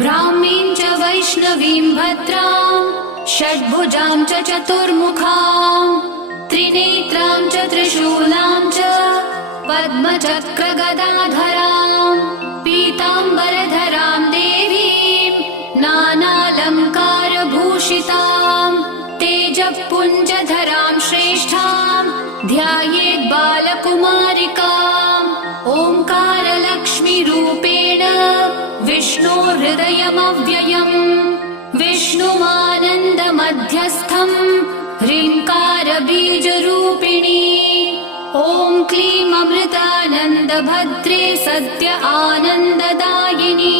ब्राह्मीं च वैष्णवीं भद्रां षड्भुजां च चतुर्मुखां त्रिनेत्रां च त्रिशूलां च पद्मचक्रगदाधरां पीताम्बरधरां देवीं नानालङ्कारभूषितां तेजःपुञ्जधरां श्रेष्ठां ध्यायेत् बालकुमारिकाम् ओङ्कारलक्ष्मीरूपेण विष्णोर्हृदयमव्ययम् विष्णुमानन्दमध्यस्थम् ह्रीङ्कारबीजरूपिणी ॐ क्लीं अमृतानन्दभद्रे सत्य आनन्ददायिनी